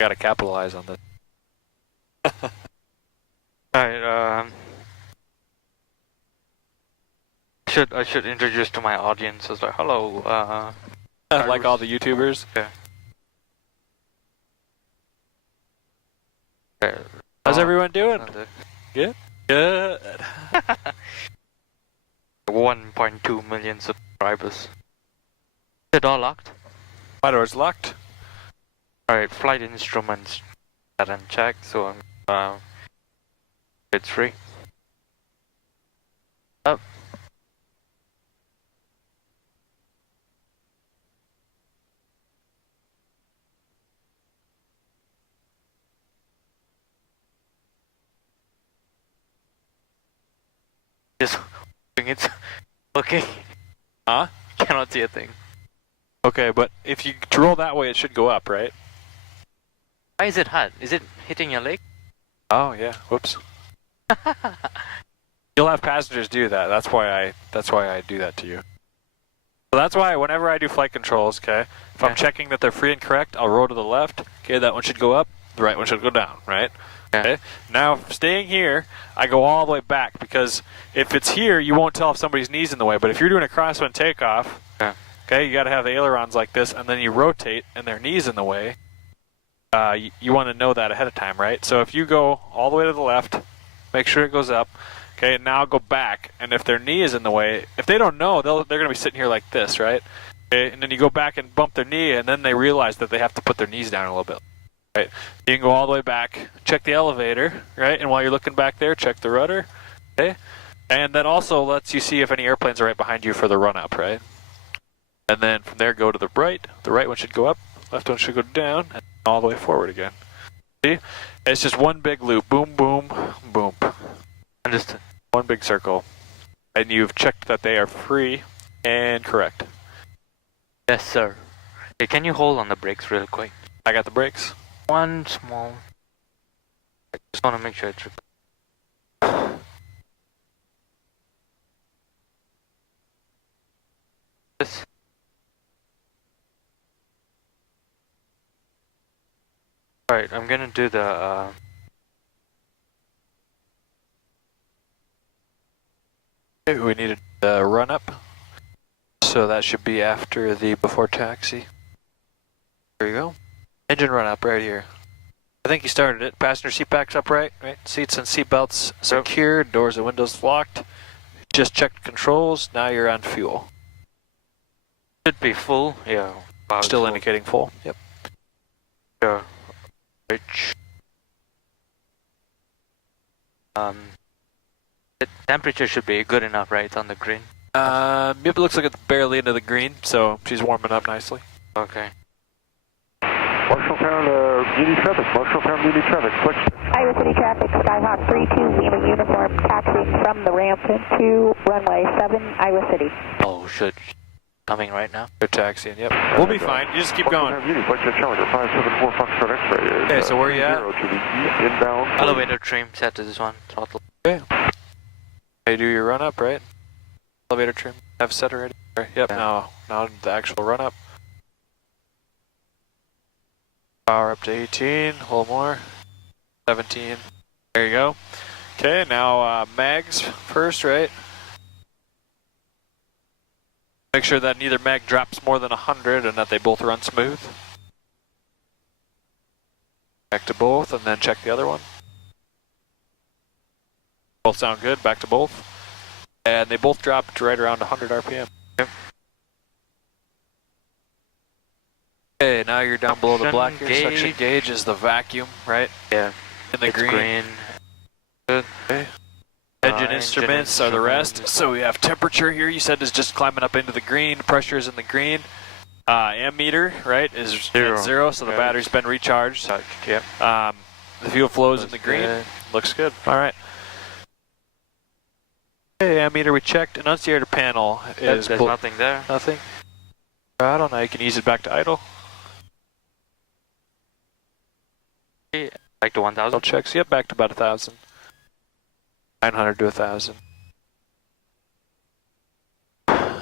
Gotta capitalize on this. Alright, I should introduce to my audience as like, hello, Like all the YouTubers. Okay. How's everyone doing? Good? Good. 1.2 million subscribers. Is it all locked? My door's locked. Alright, flight instruments that unchecked, so it's free. Up. Just it's okay. Huh? Cannot see a thing. Okay, but if you roll that way, it should go up, right? Why is it hot? Is it hitting your leg? Oh yeah. Whoops. You'll have passengers do that. That's why I do that to you. So that's why whenever I do flight controls, okay, if I'm checking that they're free and correct, I'll roll to the left. Okay, that one should go up. The right one should go down. Right. Okay. Now, staying here, I go all the way back because if it's here, you won't tell if somebody's knee's in the way. But if you're doing a crosswind takeoff, okay, you got to have the ailerons like this, and then you rotate, and their knees in the way. You want to know that ahead of time, right? So if you go all the way to the left, make sure it goes up. Okay, now go back, and if their knee is in the way, if they don't know, they're going to be sitting here like this, right? Okay, and then you go back and bump their knee, and then they realize that they have to put their knees down a little bit. Right, you can go all the way back, check the elevator, right? And while you're looking back there, check the rudder, okay? And that also lets you see if any airplanes are right behind you for the run-up, right? And then from there, go to the right one should go up, left one should go down, and all the way forward again. See? It's just one big loop, boom, boom, boom. Understood. One big circle. And you've checked that they are free and correct. Yes, sir. Hey, can you hold on the brakes real quick? I got the brakes. One small. I just want to make sure it's. This. Alright, I'm gonna do the. We needed the run up. So that should be after the before taxi. There you go. Engine run up right here. I think you started it. Passenger seat backs upright, right? Seats and seat belts secured, doors and windows locked. Just checked controls, now you're on fuel. Should be full, yeah. Still full. indicating full, yep. Yeah. Which, the temperature should be good enough, right? It's on the green. Yep, it looks like it's barely into the green, so she's warming up nicely. Okay. Marshalltown, Muni traffic, Marshalltown, Muni traffic, switch. Iowa City traffic, Skyhawk 32, Lima uniform, taxiing from the ramp to runway 7, Iowa City. Oh, should. Coming right now. They're taxiing, yep. We'll be fine, you just keep going. Marshalltown, Muni, Flight Challenger 574 Foxtrot X-ray. Okay, so where are you at? To the east, inbound. Elevator trim set to this one. Throttle. Okay. You do your run up, right? Elevator trim, have set already? Yep, Yeah. now the actual run up. Power up to 18, a little more. 17. There you go. Okay, now mags first, right? Make sure that neither mag drops more than 100 and that they both run smooth. Back to both and then check the other one. Both sound good, back to both. And they both dropped right around 100 RPM. Yep. Okay, now you're down below the black here. Gauge. Suction gauge is the vacuum, right? Yeah. In the It's green. Good. Okay. Engine instruments are the rest. So we have temperature here, you said is just climbing up into the green. Pressure is in the green. Ammeter, right, is at 0, so the battery's been recharged. Yep. The fuel flow is in the green. Good. Looks good. All right. Okay, ammeter we checked. Annunciator panel is There's nothing there. nothing. I don't know. You can ease it back to idle. Like to 1000? Checks. Yep, back to about 1,000. 900 to 1,000.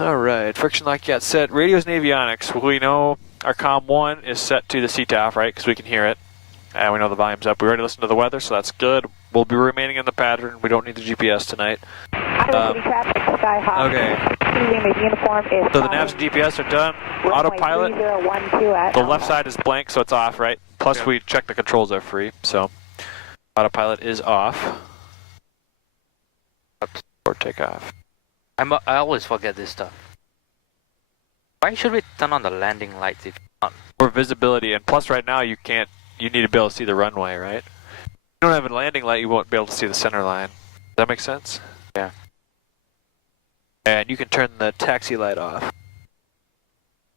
All right, friction lock got set. Radios and avionics. We know our COM 1 is set to the CTAF, right? Because we can hear it. And we know the volume's up. We already listened to the weather, so that's good. We'll be remaining in the pattern. We don't need the GPS tonight. Iowa City traffic, Skyhawk. Okay. 2 Lima uniform is So the navs and GPS are done. Autopilot. 3012 at The left side is blank, so it's off, right? Plus, we check the controls are free, so autopilot is off. Or takeoff. I always forget this stuff. Why should we turn on the landing lights if not? For visibility, and plus right now you can't, you need to be able to see the runway, right? If you don't have a landing light, you won't be able to see the center line. Does that make sense? Yeah. And you can turn the taxi light off.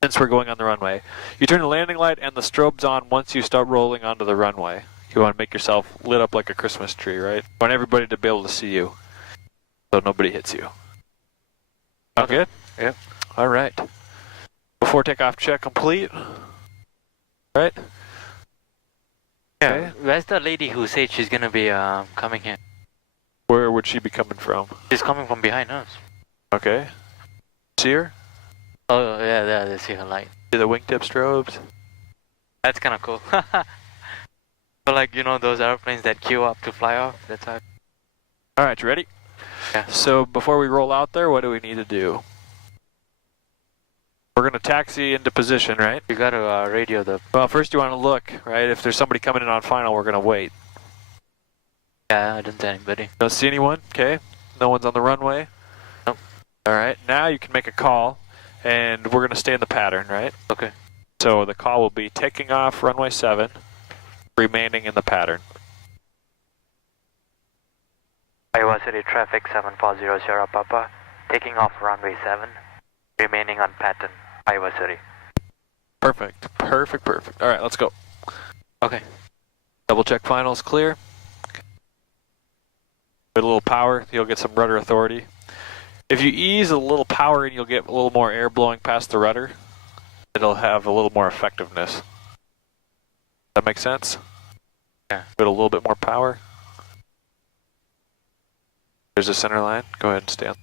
Since we're going on the runway. You turn the landing light and the strobes on once you start rolling onto the runway. You want to make yourself lit up like a Christmas tree, right? You want everybody to be able to see you, so nobody hits you. Sound good? Yep. All right. Before takeoff check complete. Right? Yeah. Okay. Where's the lady who said she's gonna be coming here? Where would she be coming from? She's coming from behind us. Okay. See her? Oh yeah, there. I see her light. See the wingtip strobes? That's kind of cool. So like, you know, those airplanes that queue up to fly off. That's how. All right, you ready? Yeah. So before we roll out there, what do we need to do? We're going to taxi into position, right? You gotta radio the. Well, first you want to look, right? If there's somebody coming in on final, we're going to wait. Yeah, I didn't see anybody. Don't see anyone? Okay. No one's on the runway? Nope. All right. Now you can make a call, and we're going to stay in the pattern, right? Okay. So the call will be taking off runway 7, remaining in the pattern. Iowa City traffic 740 Sierra Papa, taking off runway 7, remaining on pattern, Iowa City. Perfect. Perfect, perfect. All right, let's go. Okay. Double check finals clear. With a little power, you'll get some rudder authority. If you ease a little power in, you'll get a little more air blowing past the rudder. It'll have a little more effectiveness. That makes sense? Yeah. With a little bit more power. There's the center line. Go ahead and stand.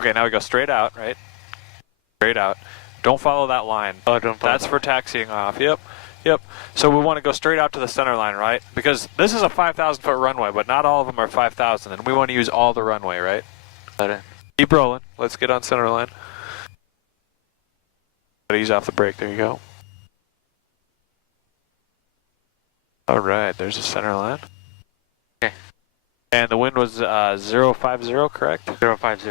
Okay, now we go straight out, right? Straight out. Don't follow that line. Oh, don't follow. That's for taxiing off. Yep. Yep. So we want to go straight out to the center line, right? Because this is a 5,000 foot runway, but not all of them are 5,000, and we want to use all the runway, right? Got it. Keep rolling. Let's get on center line. Gotta ease off the brake. There you go. All right. There's the center line. Okay. And the wind was 050, correct? 050.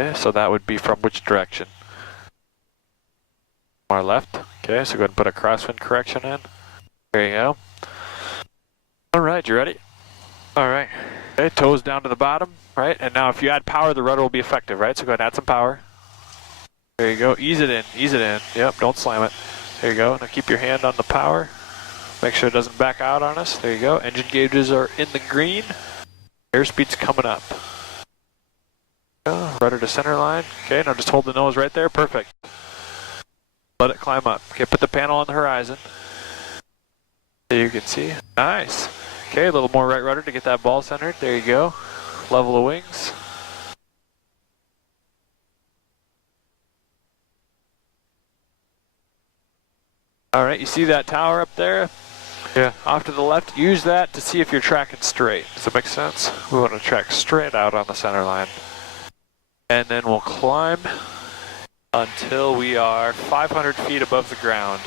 Okay, so that would be from which direction? Our left. Okay, so go ahead and put a crosswind correction in. There you go. All right, you ready? All right. Okay, toes down to the bottom, right? And now if you add power, the rudder will be effective, right? So go ahead and add some power. There you go. Ease it in. Ease it in. Yep, don't slam it. There you go. Now keep your hand on the power. Make sure it doesn't back out on us. There you go. Engine gauges are in the green. Airspeed's coming up. Rudder to center line. Okay, now just hold the nose right there. Perfect. Let it climb up. Okay, put the panel on the horizon. So you can see. Nice. Okay, a little more right rudder to get that ball centered. There you go. Level the wings. All right, you see that tower up there? Yeah. Off to the left. Use that to see if you're tracking straight. Does that make sense? We want to track straight out on the center line. And then we'll climb until we are 500 feet above the ground.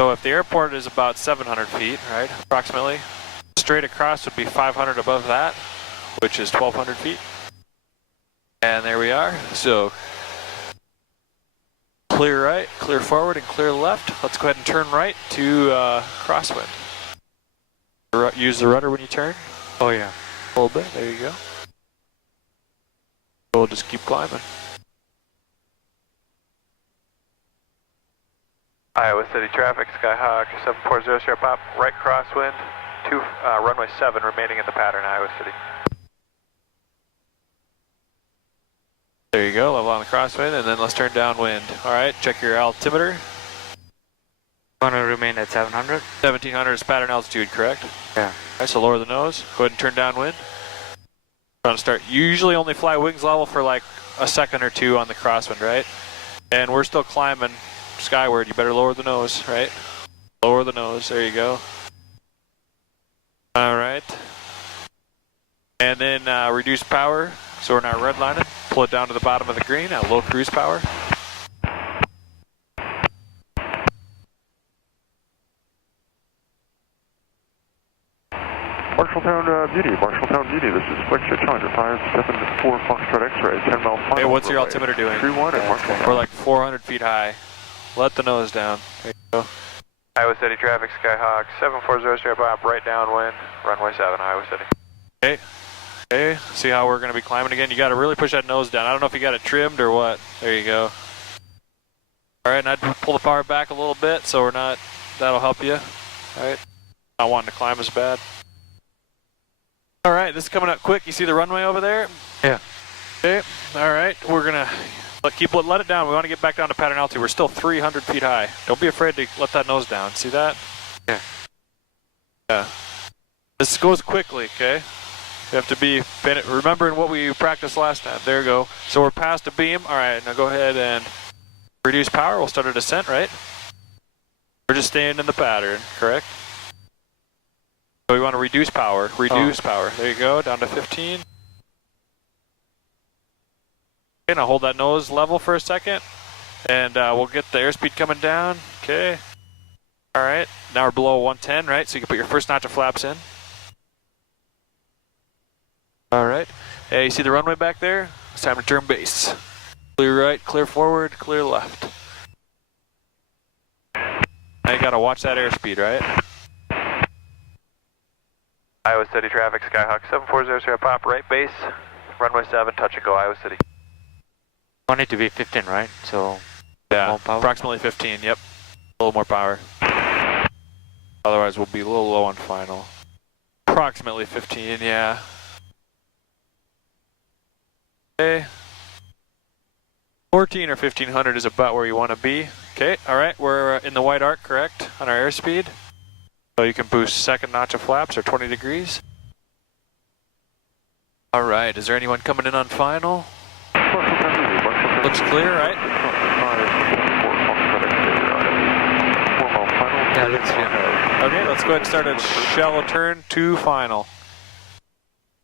So if the airport is about 700 feet, right, approximately, straight across would be 500 above that, which is 1,200 feet. And there we are. So clear right, clear forward, and clear left. Let's go ahead and turn right to crosswind. Use the rudder when you turn. Oh yeah. A little bit. There you go. We'll just keep climbing. Iowa City traffic, Skyhawk 740 Sierra Pop, right crosswind, runway 7 remaining in the pattern, Iowa City. There you go, level on the crosswind, and then let's turn downwind. All right, check your altimeter. Gonna remain at 700? 1700 is pattern altitude, correct? Yeah. All right, so lower the nose. Go ahead and turn downwind. Trying to start. You usually only fly wings level for like a second or two on the crosswind, right? And we're still climbing skyward. You better lower the nose, right? Lower the nose. There you go. All right. And then reduce power. So we're now redlining. Pull it down to the bottom of the green at low cruise power. Marshalltown Beauty, this is Flexjet Challenger 574 Foxtrot X-ray, 10 mile final. Hey, what's your altimeter doing? 31 at Marshalltown. We're like 400 feet high. Let the nose down. There you go. Iowa City traffic, Skyhawk 740 straight up, right downwind, runway 7, Iowa City. Okay. Okay, see how we're going to be climbing again? You got to really push that nose down. I don't know if you got it trimmed or what. There you go. All right, and I'd pull the power back a little bit so we're not, that'll help you. All right, not wanting to climb as bad. All right, this is coming up quick. You see the runway over there? Yeah. Okay, all right, we're going to let it down. We want to get back down to pattern altitude. We're still 300 feet high. Don't be afraid to let that nose down. See that? Yeah. Yeah. This goes quickly, okay? You have to be remembering what we practiced last time. There you go. So we're past a beam. All right, now go ahead and reduce power. We'll start a descent, right? We're just staying in the pattern, correct? So we want to reduce power. Reduce power. There you go, down to 15. Okay, now hold that nose level for a second. And we'll get the airspeed coming down. Okay. All right, now we're below 110, right? So you can put your first notch of flaps in. All right. Hey, you see the runway back there? It's time to turn base. Clear right, clear forward, clear left. Now you gotta watch that airspeed, right? Iowa City traffic, Skyhawk 740 straight pop, right base, runway 7, touch and go, Iowa City. Want it to be 15, right? So, yeah, approximately 15, yep. A little more power. Otherwise, we'll be a little low on final. Approximately 15, yeah. Okay. 14 or 1500 is about where you want to be. Okay, all right, we're in the white arc, correct, on our airspeed. So you can boost second notch of flaps or 20 degrees. All right, is there anyone coming in on final? Looks clear, right? Yeah, looks clear. Okay, let's go ahead and start a shallow turn to final.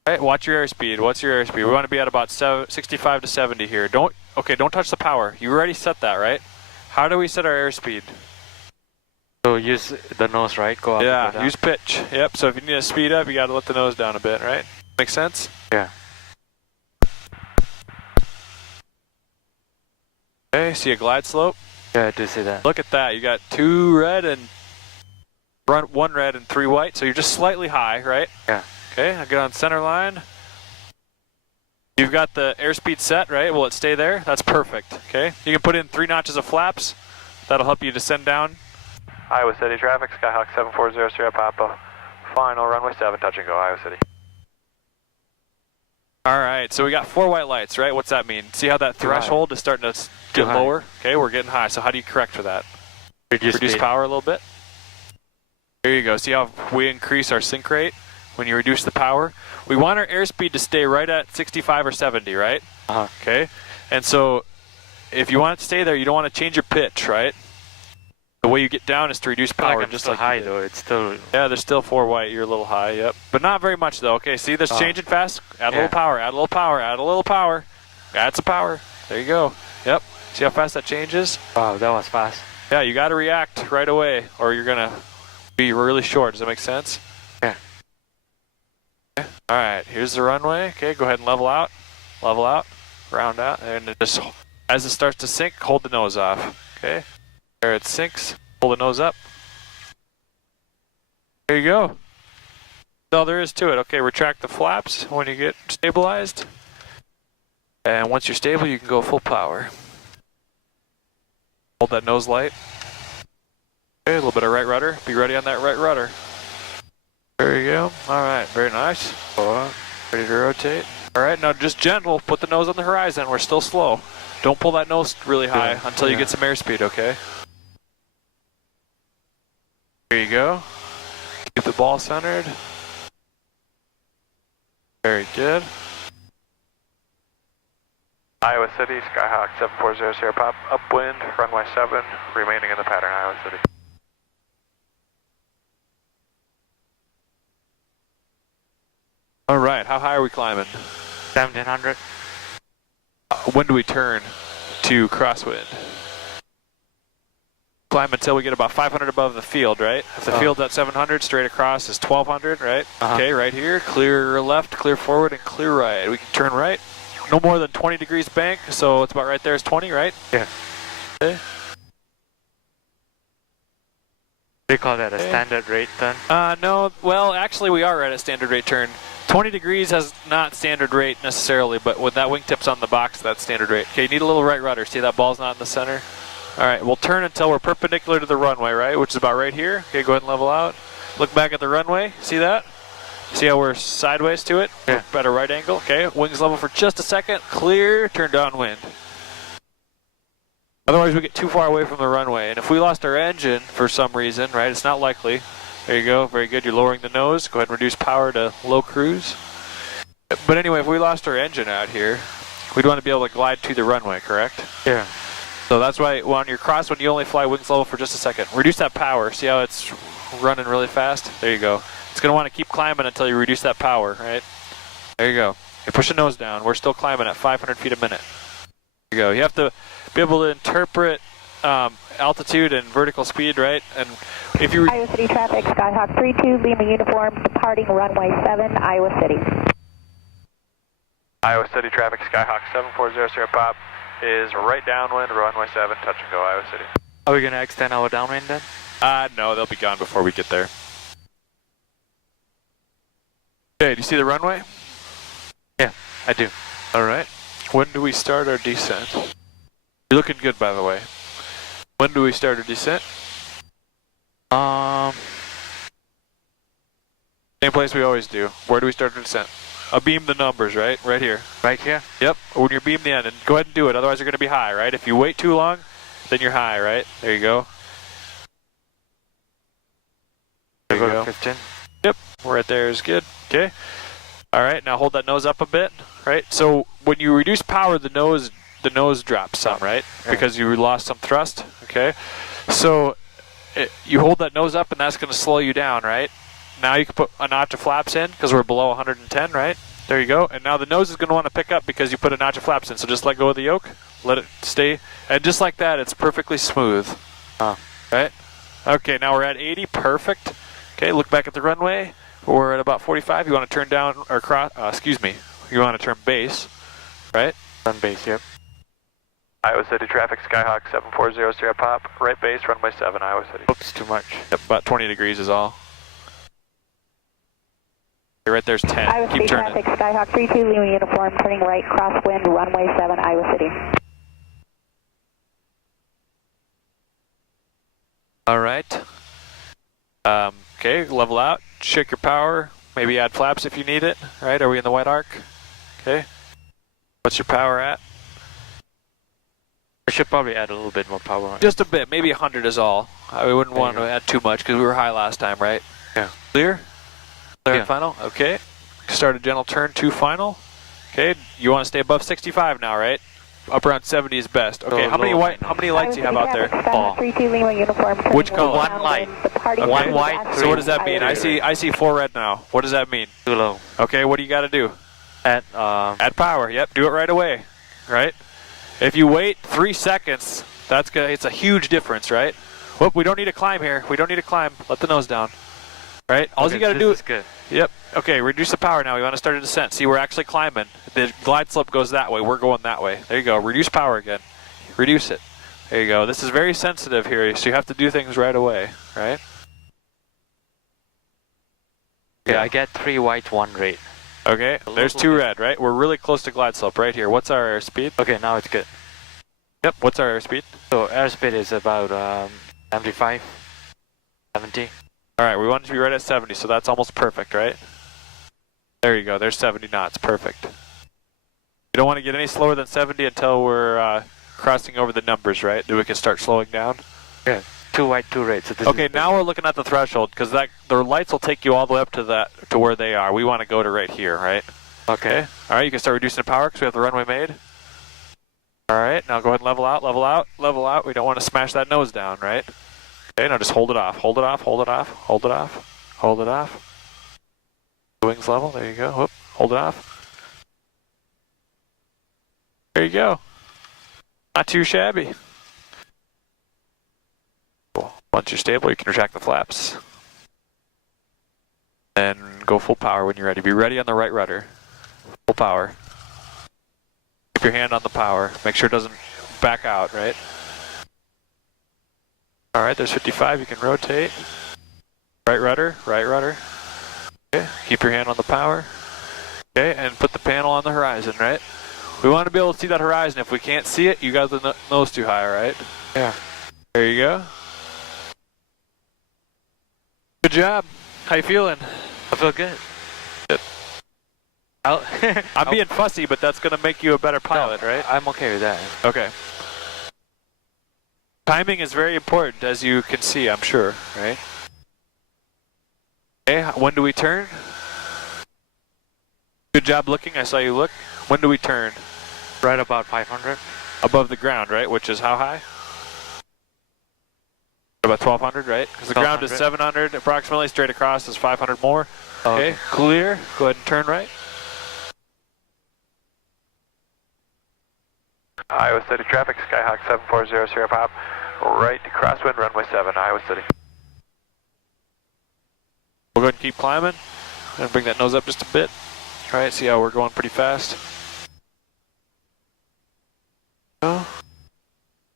All right, watch your airspeed. What's your airspeed? We want to be at about 65 to 70 here. Don't touch the power. You already set that, right? How do we set our airspeed? So use the nose, right? Go up. Yeah, and go down. use pitch. Yep, so if you need to speed up, you got to let the nose down a bit, right? Make sense? Yeah. Okay, see a glide slope? Yeah, I do see that. Look at that. You got 2 red and 1 red and 3 white, so you're just slightly high, right? Yeah. Okay, I'll get on center line. You've got the airspeed set, right? Will it stay there? That's perfect, okay? You can put in 3 notches of flaps. That'll help you descend down. Iowa City traffic, Skyhawk 740 straight Papa. Final runway 7, touch and go, Iowa City. All right, so we got 4 white lights, right? What's that mean? See how that threshold is starting to get lower? Okay, we're getting high. So how do you correct for that? Reduce power a little bit. There you go. See how we increase our sync rate when you reduce the power? We want our airspeed to stay right at 65 or 70, right? Uh-huh. Okay, and so if you want it to stay there, you don't want to change your pitch, right? The way you get down is to reduce power. Like just like high though, it's still... Yeah, there's still 4 white. You're a little high, yep. But not very much though. Okay, see this changing fast? Add a little power, add a little power, add a little power. Add some power. There you go. Yep. See how fast that changes? Wow, that was fast. Yeah, you got to react right away or you're going to be really short. Does that make sense? Yeah. Okay. All right, here's the runway. Okay, go ahead and level out, round out. And it just, as it starts to sink, hold the nose off. Okay. There it sinks, pull the nose up. There you go. That's all there is to it. Okay, retract the flaps when you get stabilized. And once you're stable, you can go full power. Hold that nose light. Okay, a little bit of right rudder. Be ready on that right rudder. There you go. All right, very nice. Ready to rotate. Alright, now just gentle, put the nose on the horizon, we're still slow. Don't pull that nose really high until you get some airspeed, okay? There you go. Keep the ball centered. Very good. Iowa City, Skyhawk 740 Sierra Pop, upwind, runway 7, remaining in the pattern, Iowa City. Alright, how high are we climbing? 1700. When do we turn to crosswind? Climb until we get about 500 above the field, right? If the field's at 700, straight across is 1200, right? Okay, right here, clear left, clear forward, and clear right. We can turn right. No more than 20 degrees bank, so it's about right there is 20, right? Yeah. Okay. We call that a standard rate turn? No, well, actually we are right at standard rate turn. 20 degrees has not standard rate necessarily, but with that wingtip's on the box, that's standard rate. Okay, you need a little right rudder. See that ball's not in the center? All right, we'll turn until we're perpendicular to the runway, right? Which is about right here. Okay, go ahead and level out. Look back at the runway. See that? See how we're sideways to it? Yeah. We're at a right angle. Okay, wings level for just a second. Clear, turn downwind. Otherwise, we get too far away from the runway. And if we lost our engine for some reason, right, it's not likely. There you go, very good. You're lowering the nose. Go ahead and reduce power to low cruise. But anyway, if we lost our engine out here, we'd want to be able to glide to the runway, correct? Yeah. So that's why on your crosswind, you only fly wings level for just a second. Reduce that power. See how it's running really fast? There you go. It's going to want to keep climbing until you reduce that power, right? There you go. Okay, push the nose down. We're still climbing at 500 feet a minute. There you go. You have to be able to interpret altitude and vertical speed, right? And if you... Iowa City traffic, Skyhawk 32, Lima uniform, departing runway 7, Iowa City. Iowa City traffic, Skyhawk 740 Sierra Pop is right downwind, runway 7, touch and go, Iowa City. Are we going to extend our downwind then? No, they'll be gone before we get there. Okay, do you see the runway? Yeah, I do. All right. When do we start our descent? You're looking good, by the way. When do we start our descent? Same place we always do. Where do we start our descent? I'll beam the numbers, right? Right here. Right here? Yep. When you're beam the end, and go ahead and do it. Otherwise, you're going to be high, right? If you wait too long, then you're high, right? There you go. There you go. 15. Yep. Right there is good. Okay. All right. Now hold that nose up a bit, right? So when you reduce power, the nose drops some, right? Yeah. Because you lost some thrust. Okay. So you hold that nose up, and that's going to slow you down, right? Now you can put a notch of flaps in because we're below 110, right? There you go. And now the nose is going to want to pick up because you put a notch of flaps in. So just let go of the yoke, let it stay, and just like that, it's perfectly smooth. Right? Okay. Now we're at 80. Perfect. Okay. Look back at the runway. We're at about 45. You want to turn down or cross? Excuse me. You want to turn base, right? Turn base. Yep. Iowa City traffic, Skyhawk 740 Sierra Pop, right base, runway 7, Iowa City. Oops, too much. Yep, about 20 degrees is all. Right there's 10. Iowa City Keep turning. traffic, Skyhawk 32, Lima uniform, turning right, crosswind, runway 7, Iowa City. All right. Okay, level out. Check your power. Maybe add flaps if you need it. Right? Are we in the white arc? Okay. What's your power at? I should probably add a little bit more power. Just a bit. Maybe 100 is all. We wouldn't want to add too much because we were high last time, right? Yeah. Clear? Clear Yeah. and final? Okay. Start a gentle turn to final. Okay. You want to stay above 65 now, right? Up around 70 is best. Okay. So how many low. white? How many lights do you have out there? Skyhawk 32, Lima uniform, turning Which color? right, One light. downwind, departing Okay. One runway white, 7, So what does that mean? Iowa I City. see 4 red now. What does that mean? Too low. Okay. What do you got to do? Add, Add power. Yep. Do it right away. Right? If you wait 3 seconds, that's good. It's a huge difference, right? Whoop, we don't need to climb here. We don't need to climb. Let the nose down. Right? All you got to do is good. Yep. Okay, reduce the power now. We want to start a descent. See, we're actually climbing. The glide slope goes that way. We're going that way. There you go. Reduce power again. Reduce it. There you go. This is very sensitive here, so you have to do things right away, right? Yeah, I get 3 white, 1 red. Okay, A there's little 2 bit. red, right? We're really close to glide slope right here. What's our airspeed? Okay, now it's good. Yep, what's our airspeed? So airspeed is about 75, 70. All right, we want it to be right at 70, so that's almost perfect, right? There you go. There's 70 knots. Perfect. You don't want to get any slower than 70 until we're crossing over the numbers, right? Then we can start slowing down. Yeah. 2 white, 2 red. So this Okay, is now we're looking at the threshold because the lights will take you all the way up to where they are. We want to go to right here, right? Okay. All right, you can start reducing the power because we have the runway made. All right, now go ahead and level out, level out, level out. We don't want to smash that nose down, right? Okay, now just hold it off, hold it off, hold it off, hold it off, hold it off. The wings level, there you go. Whoop, hold it off. There you go. Not too shabby. Cool. Once you're stable, you can retract the flaps. And go full power when you're ready. Be ready on the right rudder. Full power. Keep your hand on the power. Make sure it doesn't back out, right? Alright, there's 55. You can rotate. Right rudder, right rudder. Okay, keep your hand on the power. Okay, and put the panel on the horizon, right? We want to be able to see that horizon. If we can't see it, you got the nose too high, right? Yeah. There you go. Good job. How you feeling? I feel good. Good. I'm being fussy, but that's going to make you a better pilot, right? I'm okay with that. Okay. Timing is very important, as you can see, I'm sure, right? Okay, when do we turn? Good job looking, I saw you look. When do we turn? Right about 500. Above the ground, right? Which is how high? About 1200, right? Because the ground is 700 approximately, straight across is 500 more. Okay, clear. Go ahead and turn right. Iowa City traffic, Skyhawk 740 Sierra Pop, right to crosswind, runway 7, Iowa City. We'll go ahead and keep climbing and bring that nose up just a bit. All right, see how we're going pretty fast. Oh.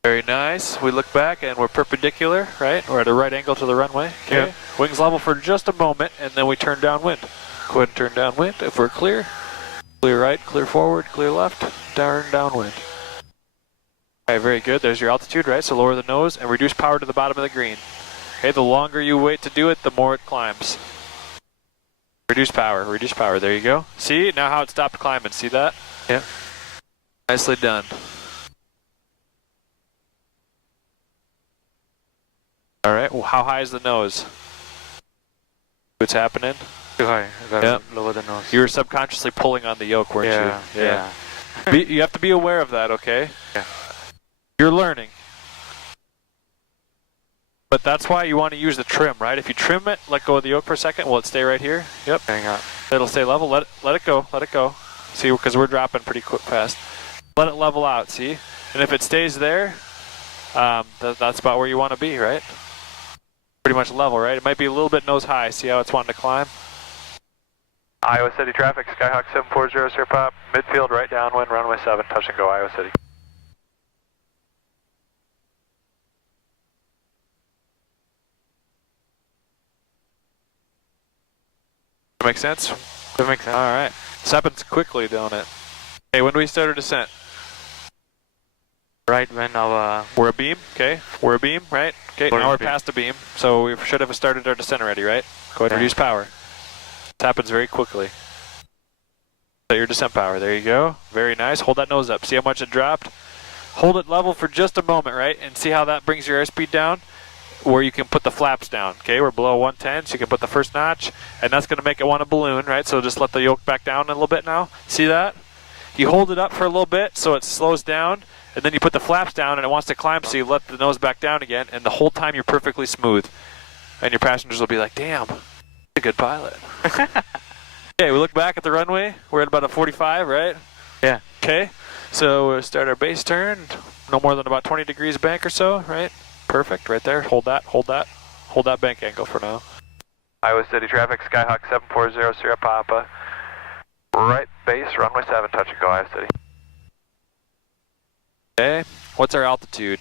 Very nice. We look back and we're perpendicular, right? We're at a right angle to the runway. Okay. Yeah. Wings level for just a moment and then we turn downwind. Go ahead and turn downwind if we're clear. Clear right, clear forward, clear left, turn downwind. All right, very good. There's your altitude, right? So lower the nose and reduce power to the bottom of the green. Okay, the longer you wait to do it, the more it climbs. Reduce power, there you go. See, now how it stopped climbing, see that? Yeah. Nicely done. All right, well, how high is the nose? What's happening? Too high. I gotta lower the nose. You were subconsciously pulling on the yoke, weren't you? Yeah. You have to be aware of that, okay? Yeah. You're learning. But that's why you want to use the trim, right? If you trim it, let go of the yoke for a second, will it stay right here? Yep. Hang on. It'll stay level. Let it go. Let it go. See, because we're dropping pretty quick, fast. Let it level out, see? And if it stays there, that's about where you want to be, right? Pretty much level, right? It might be a little bit nose high. See how it's wanting to climb? Iowa City traffic, Skyhawk 740 Sierra Pop, midfield, right downwind, runway 7, touch and go, Iowa City. Make sense? That makes sense. All right. This happens quickly, don't it? Okay, when do we start our descent? Right when our... We're a beam, okay? We're a beam, right? Okay, now we're past the beam, so we should have started our descent already, right? Go ahead and reduce power. This happens very quickly. Set your descent power, there you go. Very nice. Hold that nose up. See how much it dropped? Hold it level for just a moment, right? And see how that brings your airspeed down? Where you can put the flaps down, okay? We're below 110, so you can put the first notch, and that's going to make it want to balloon, right? So just let the yoke back down a little bit now. See that? You hold it up for a little bit so it slows down, and then you put the flaps down and it wants to climb, so you let the nose back down again, and the whole time you're perfectly smooth. And your passengers will be like, damn, you're a good pilot. Okay, we look back at the runway. We're at about a 45, right? Yeah. Okay, so we'll start our base turn. No more than about 20 degrees bank or so, right? Perfect, right there. Hold that, hold that. Hold that bank angle for now. Iowa City traffic, Skyhawk 740 Sierra Papa. Right base, runway 7, touch and go, Iowa City. Okay, what's our altitude?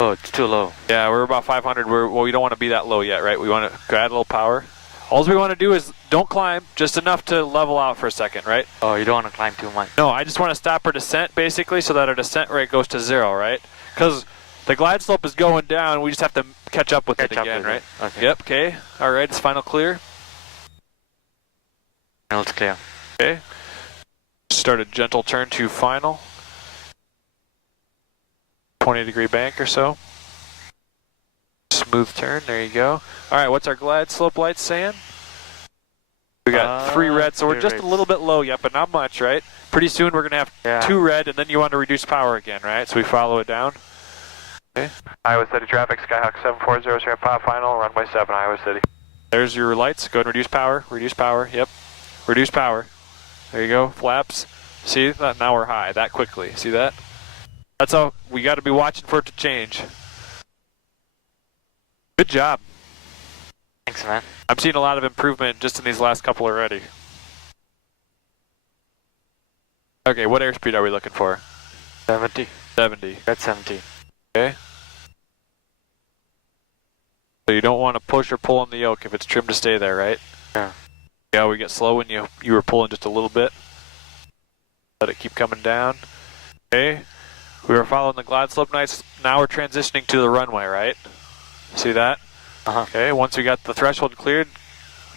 Oh, it's too low. Yeah, we're about 500. Well, we don't want to be that low yet, right? We want to add a little power. All we want to do is don't climb, just enough to level out for a second, right? Oh, you don't want to climb too much. No, I just want to stop our descent, basically, so that our descent rate goes to 0, right? Because the glide slope is going down, we just have to catch up with it again, right? Okay. Yep, okay. All right, it's final clear. Now it's clear. Okay. Start a gentle turn to final. 20-degree bank or so. Smooth turn, there you go. Alright, what's our glide slope lights saying? We got 3 red, so we're just a little bit low yet, but not much, right? Pretty soon we're going to have 2 red, and then you want to reduce power again, right? So we follow it down. Okay. Iowa City traffic, Skyhawk 740, Sierra Pop final, runway 7, Iowa City. There's your lights. Go ahead and reduce power, yep. Reduce power. There you go, flaps. See, that now we're high, that quickly. See that? That's all, we got to be watching for it to change. Good job. Thanks, man. I'm seeing a lot of improvement just in these last couple already. Okay, what airspeed are we looking for? 70. 70. That's 70. Okay. So you don't want to push or pull on the yoke if it's trimmed to stay there, right? Yeah. Yeah, we get slow when you were pulling just a little bit. Let it keep coming down. Okay. We were following the glide slope nice. Now we're transitioning to the runway, right? See that? Okay, once we got the threshold cleared,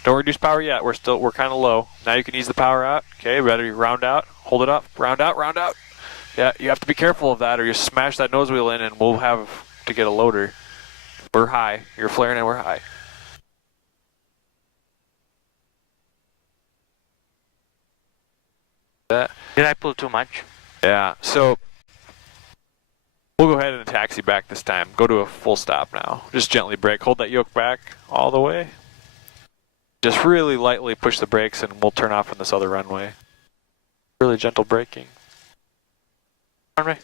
don't reduce power yet. We're kind of low. Now you can ease the power out. Okay, ready, round out, hold it up, round out, round out. Yeah, you have to be careful of that or you smash that nose wheel in and we'll have to get a loader. We're high. You're flaring and we're high. That. Did I pull too much? Yeah, so we'll go ahead and taxi back this time. Go to a full stop now. Just gently brake. Hold that yoke back all the way. Just really lightly push the brakes and we'll turn off on this other runway. Really gentle braking. Runway.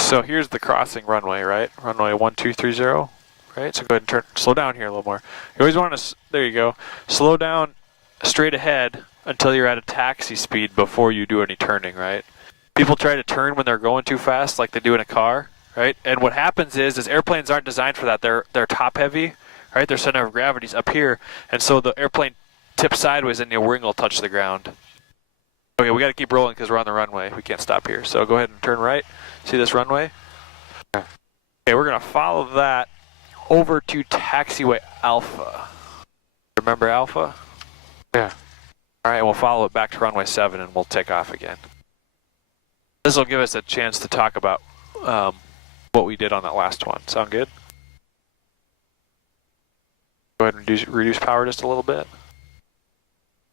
So here's the crossing runway, right? Runway 1230, right? So go ahead and turn, slow down here a little more. You always want to, there you go. Slow down straight ahead until you're at a taxi speed before you do any turning, right? People try to turn when they're going too fast like they do in a car, right? And what happens is airplanes aren't designed for that. They're top heavy, right? Their center of gravity's up here, and so the airplane tips sideways and your wing will touch the ground. Okay, we got to keep rolling because we're on the runway. We can't stop here. So go ahead and turn right. See this runway? Okay, we're going to follow that over to taxiway Alpha. Remember Alpha? Yeah. All right, we'll follow it back to runway 7 and we'll take off again. This will give us a chance to talk about what we did on that last one. Sound good? Go ahead and reduce power just a little bit.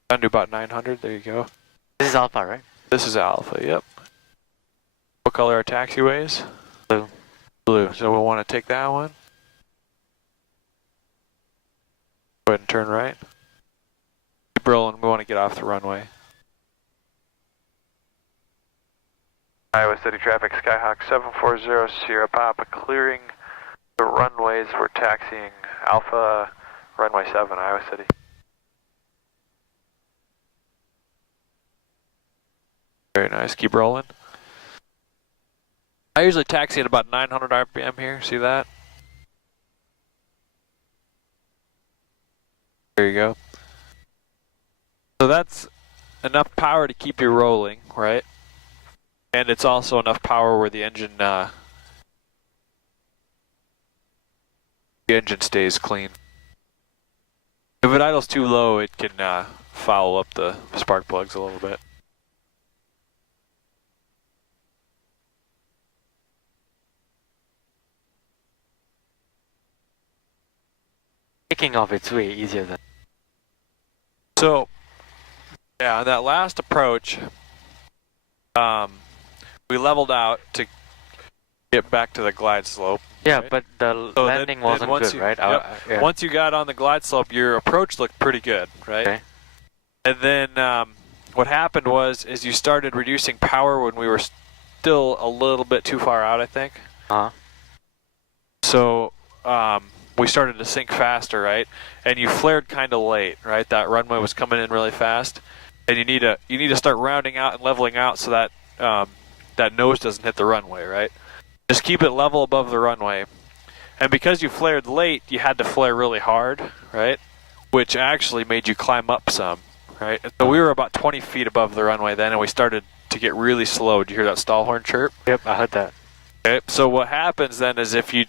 Down to about 900. There you go. This is Alpha, right? This is Alpha, yep. What color are taxiways? Blue. Blue. So we'll want to take that one. Go ahead and turn right. Keep rolling. We want to get off the runway. Iowa City traffic, Skyhawk 740, Sierra Papa, clearing the runways. We're taxiing Alpha, runway 7, Iowa City. Very nice. Keep rolling. I usually taxi at about 900 RPM here. See that? There you go. So that's enough power to keep you rolling, right? And it's also enough power where the engine stays clean. If it idles too low, it can foul up the spark plugs a little bit. Taking off, it's way easier than. So, yeah, on that last approach, we leveled out to get back to the glide slope. Yeah, right? but the So landing wasn't good, right? Yep. Yeah. Once you got on the glide slope, your approach looked pretty good, right? Okay. And then what happened was you started reducing power when we were still a little bit too far out, I think. Uh-huh. So we started to sink faster, right? And you flared kind of late, right? That runway was coming in really fast, and you need to start rounding out and leveling out so that that nose doesn't hit the runway, right? Just keep it level above the runway. And because you flared late, you had to flare really hard, right? Which actually made you climb up some, right? So we were about 20 feet above the runway then, and we started to get really slow. Did you hear that stall horn chirp? Yep, I heard that. Okay, so what happens then is if you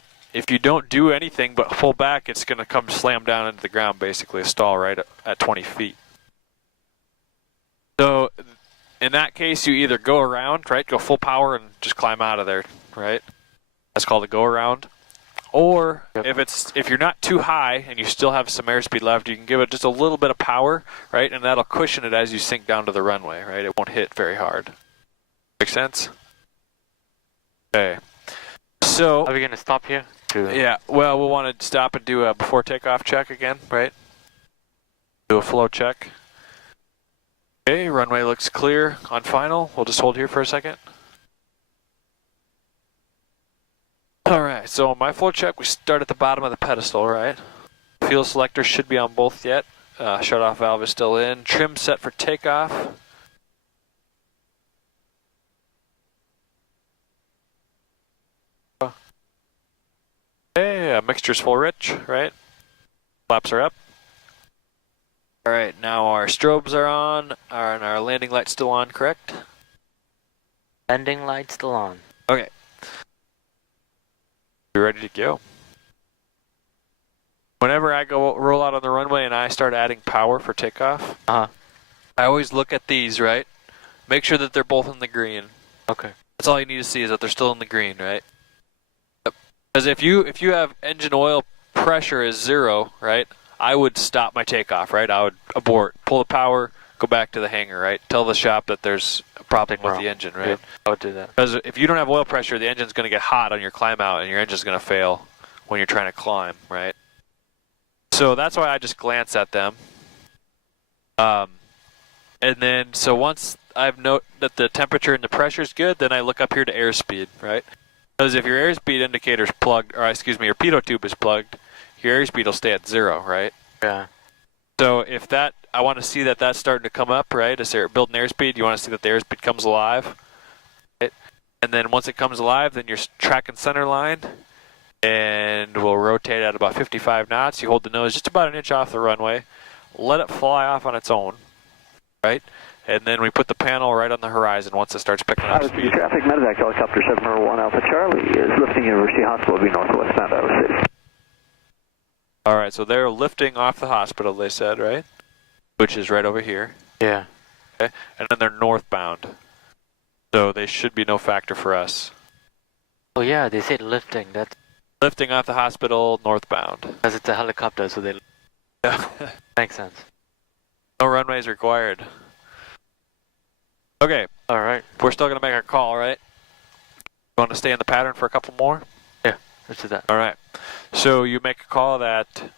don't do anything but pull back, it's going to come slam down into the ground, basically a stall right at 20 feet. So in that case, you either go around, right? Go full power and just climb out of there, right? That's called a go around. Or if you're not too high and you still have some airspeed left, you can give it just a little bit of power, right? And that'll cushion it as you sink down to the runway, right? It won't hit very hard. Make sense? Okay. So Are we gonna stop here? yeah, well, we'll want to stop and do a before takeoff check again, right? Do a flow check. Okay, runway looks clear on final. We'll just hold here for a second. Alright, so on my flow check, we start at the bottom of the pedestal, right? Fuel selector should be on both yet. Shut-off valve is still in. Trim set for takeoff. Okay, mixture's full rich, right? Flaps are up. Alright, now our strobes are on, and our landing light's still on, correct? Landing light still on. Okay. We're ready to go. Whenever I go roll out on the runway and I start adding power for takeoff, I always look at these, right? Make sure that they're both in the green. Okay. That's all you need to see is that they're still in the green, right? Because if you have engine oil pressure is 0, right? I would stop my takeoff, right? I would abort, pull the power, go back to the hangar, right? Tell the shop that there's a problem with the engine, right? Yeah, I would do that. Because if you don't have oil pressure, the engine's going to get hot on your climb out and your engine's going to fail when you're trying to climb, right? So that's why I just glance at them. And then, so once I've noted that the temperature and the pressure is good, then I look up here to airspeed, right? Because if your airspeed indicator's plugged, or excuse me, your pitot tube is plugged, your airspeed will stay at 0, right? Yeah. So if that, I want to see that that's starting to come up, right? As they're building airspeed, you want to see that the airspeed comes alive, right? And then once it comes alive, then you're tracking center line, and we'll rotate at about 55 knots. You hold the nose just about an inch off the runway, let it fly off on its own, right? And then we put the panel right on the horizon once it starts picking up speed. Traffic, Medevac helicopter 701 Alpha Charlie is lifting University Hospital, be northwest bound Iowa City. Alright, so they're lifting off the hospital, they said, right? Which is right over here. Yeah. Okay, and then they're northbound. So they should be no factor for us. Oh yeah, they said lifting. That's Lifting off the hospital, northbound. because it's a helicopter, so they Yeah. makes sense. No runways required. Okay, All right. we're still going to make our call, right? You want to stay in the pattern for a couple more? Yeah. Let's do that. Alright, so you make a call that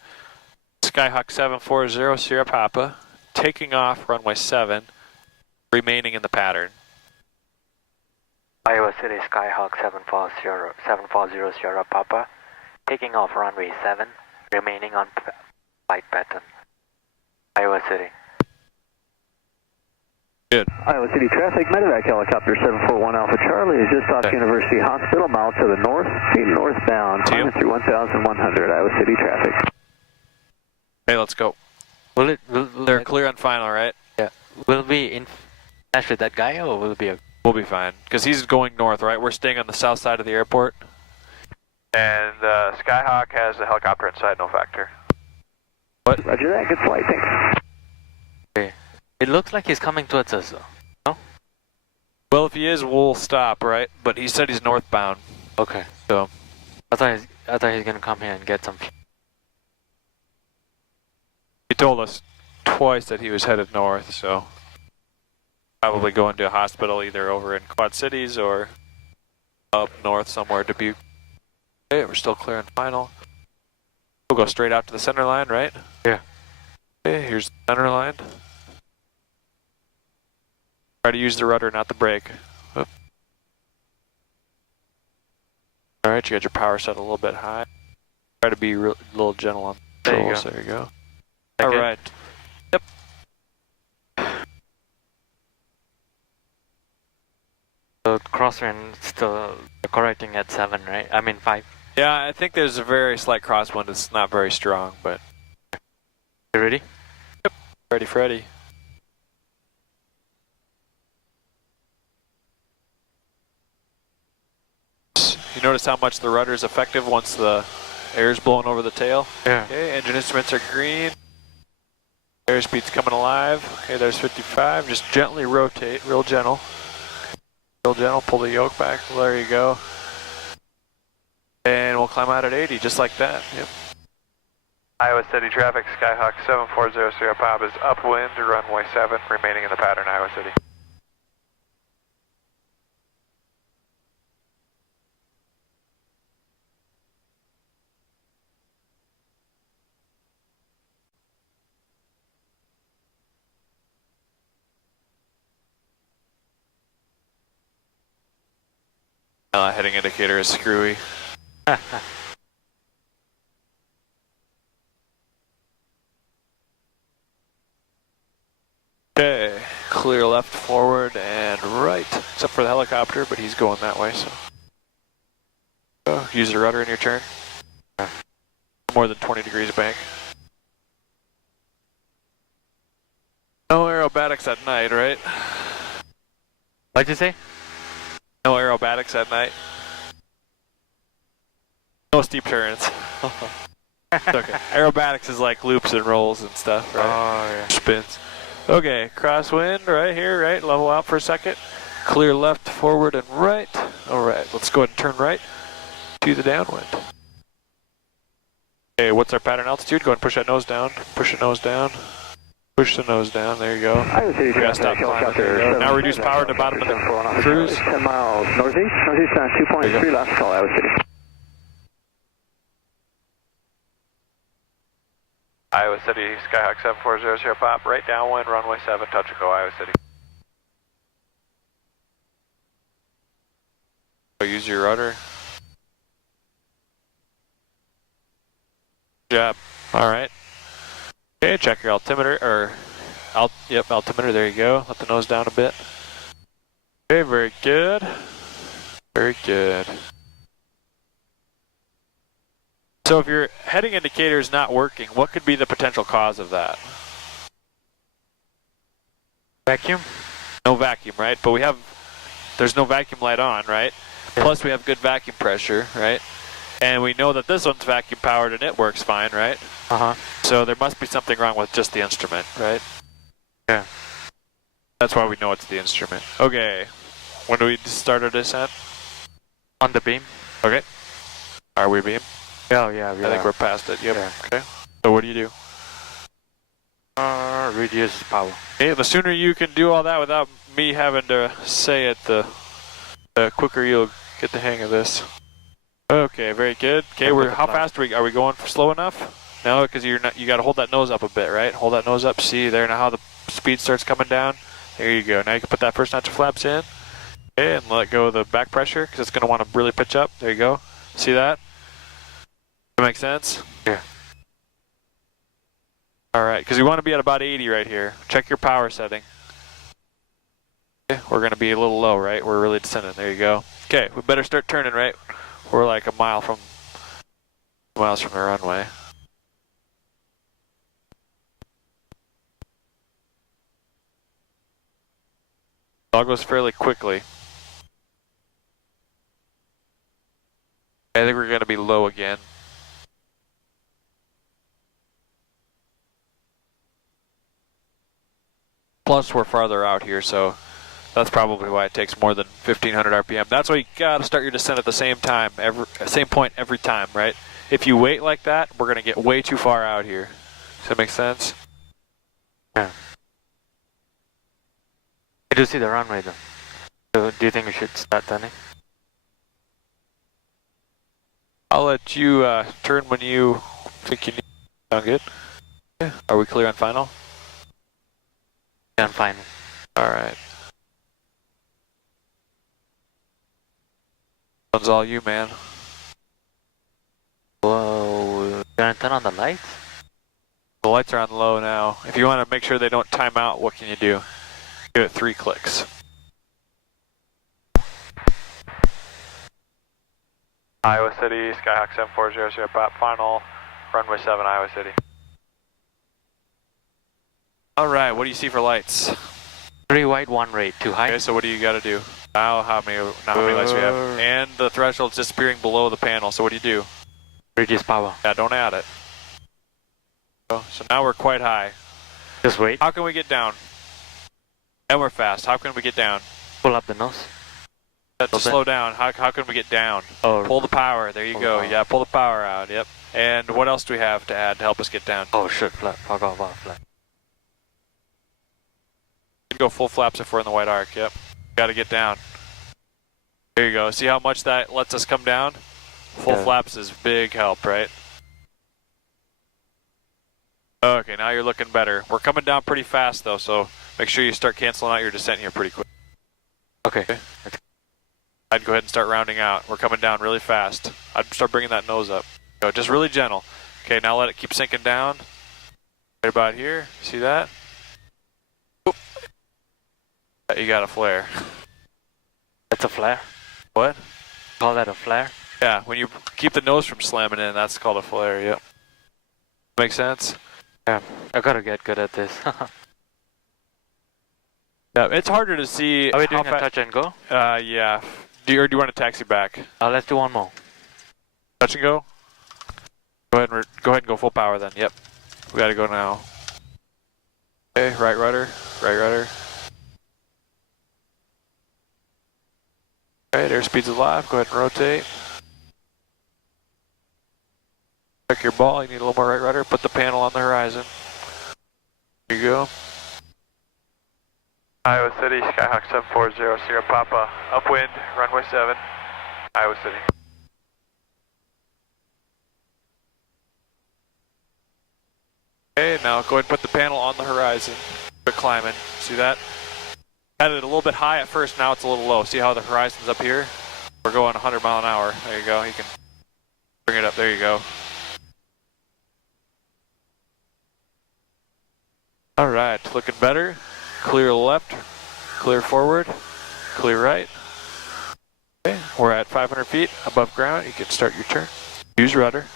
Skyhawk 740 Sierra Papa, taking off runway 7, remaining in the pattern. Iowa City Skyhawk 740 Sierra Papa, taking off runway 7, remaining on flight pattern. Iowa City. Good. Iowa City traffic, Medevac helicopter 741 Alpha Charlie is just off University Hospital, mile to the north, feet northbound, To you. climb through 1,100, Iowa City traffic. Hey, let's go. Will They're clear on final, right? Yeah. Will we in flash with that guy, or will it be a? We'll be fine. Because he's going north, right? We're staying on the south side of the airport. And Skyhawk has the helicopter inside, no factor. Roger that, good flight, thanks. Okay. It looks like he's coming towards us, though. No? Well, if he is, we'll stop, right? But he said he's northbound. Okay. So I thought he's gonna come here and get some. he told us twice that he was headed north, so probably going to a hospital either over in Quad Cities or up north somewhere, Dubuque. Okay, we're still clear on final. We'll go straight out to the center line, right? Yeah. Okay, here's the center line. Try to use the rudder, not the brake. Whoop. Alright, you got your power set a little bit high. Try to be a little gentle on the There you controls. go. There you go. Okay. Alright. So crosswind still correcting at 7, right? I mean 5. Yeah, I think there's a very slight crosswind. It's not very strong, but You ready? ready, Freddy. You notice how much the rudder is effective once the air is blowing over the tail? Yeah. Okay, engine instruments are green. Airspeed's coming alive. Okay, there's 55. Just gently rotate, real gentle. Real gentle, pull the yoke back. Well, there you go. And we'll climb out at 80, just like that. Yep. Iowa City traffic, Skyhawk 7400 Sierra Pop is upwind, runway 7, remaining in the pattern, Iowa City. Heading indicator is screwy. Okay, clear left, forward, and right, except for the helicopter, but he's going that way, so. Use the rudder in your turn. More than 20 degrees bank. No aerobatics at night, right? What'd you say? No aerobatics at night. No steep turns. It's okay. Aerobatics is like loops and rolls and stuff, right? Oh, yeah. Spins. Okay, crosswind right here, right? Level out for a second. Clear left, forward, and right. All right, let's go ahead and turn right to the downwind. Okay, what's our pattern altitude? Go ahead and push that nose down. Push the nose down. Push the nose down. There you go. Iowa City Gotta stop climbing. There you go. Now reduce power to the bottom of the cruise. 10 miles northeast, northeast on 2.3, last call, Iowa City. Iowa City, Skyhawk 7400 Sierra Pop, right downwind, runway 7, touch and go, Iowa City. Use your rudder. Good job. All right. Okay, check your altimeter, or altimeter, there you go. Let the nose down a bit. Okay, very good. Very good. So if your heading indicator is not working, what could be the potential cause of that? Vacuum? No vacuum, right? But there's no vacuum light on, right? Plus we have good vacuum pressure, right? And we know that this one's vacuum powered and it works fine, right? Uh-huh. So there must be something wrong with just the instrument, right? Yeah. That's why we know it's the instrument. Okay. When do we start our descent? On the beam? Okay. Are we beam? Oh, yeah. I think we're past it. Yep. Yeah. Okay. So what do you do? Reduce power. Okay, the sooner you can do all that without me having to say it, the quicker you'll get the hang of this. Okay, very good. Okay, how fast are we going? Slow enough? No, because you got to hold that nose up a bit, right? Hold that nose up. See there now how the speed starts coming down. There you go. Now you can put that first notch of flaps in. Okay, and let go of the back pressure because it's going to want to really pitch up. There you go. See that? That makes sense? Yeah. All right, because we want to be at about 80 right here. Check your power setting. Okay, we're going to be a little low, right? We're really descending. There you go. Okay, we better start turning, right? We're like a miles from the runway. All goes fairly quickly. I think we're going to be low again. Plus, we're farther out here, so that's probably why it takes more than 1,500 RPM. That's why you gotta start your descent at the same time, same point every time, right? If you wait like that, we're gonna get way too far out here. Does that make sense? Yeah. I do see the runway though. So do you think we should start turning? I'll let you turn when you think you need. Sound good? Yeah. Are we clear on final? Yeah, I'm fine. Alright. One's all you, man. Whoa, you gonna turn on the lights? The lights are on low now. If you want to make sure they don't time out, what can you do? Give it 3 clicks. Iowa City, Skyhawk 7400 Sierra Pop, final, runway 7, Iowa City. Alright, what do you see for lights? 3 white, 1 red, 2 high. Okay, so what do you got to do? Now how many lights we have? And the threshold's disappearing below the panel, so what do you do? Reduce power. Yeah, don't add it. So now we're quite high. Just wait. How can we get down? And we're fast. How can we get down? Pull up the nose. To slow down. How can we get down? Oh. Pull the power. There you go. Yeah, pull the power out. Yep. And what else do we have to add to help us get down? Oh shit, flat. Forgot about flat. Go full flaps if we're in the white arc. Yep. Got to get down. There you go. See how much that lets us come down? Full flaps is big help, right? Okay, now you're looking better. We're coming down pretty fast though, so make sure you start canceling out your descent here pretty quick. Okay. I'd go ahead and start rounding out. We're coming down really fast. I'd start bringing that nose up. Go, just really gentle. Okay, now let it keep sinking down. Right about here. See that? Oop. You got a flare. That's a flare? What? Call that a flare? Yeah, when you keep the nose from slamming in, that's called a flare, yep. Make sense? Yeah, I gotta get good at this. Yeah, it's harder to see. Are we doing a touch and go? Yeah. Do you want to taxi back? Let's do one more. Touch and go? Go ahead and go full power then, yep. We gotta go now. Okay, right rudder, right rudder. Alright, airspeed's alive, go ahead and rotate. Check your ball, you need a little more right rudder, put the panel on the horizon. There you go. Iowa City, Skyhawk 740, Sierra Papa, upwind, runway 7, Iowa City. Okay, now go ahead and put the panel on the horizon. Quit climbing, see that? Had it a little bit high at first, now it's a little low. See how the horizon's up here? We're going 100 mile an hour. There you go, you can bring it up, there you go. Alright, looking better. Clear left, clear forward, clear right. Okay, we're at 500 feet above ground. You can start your turn. Use rudder.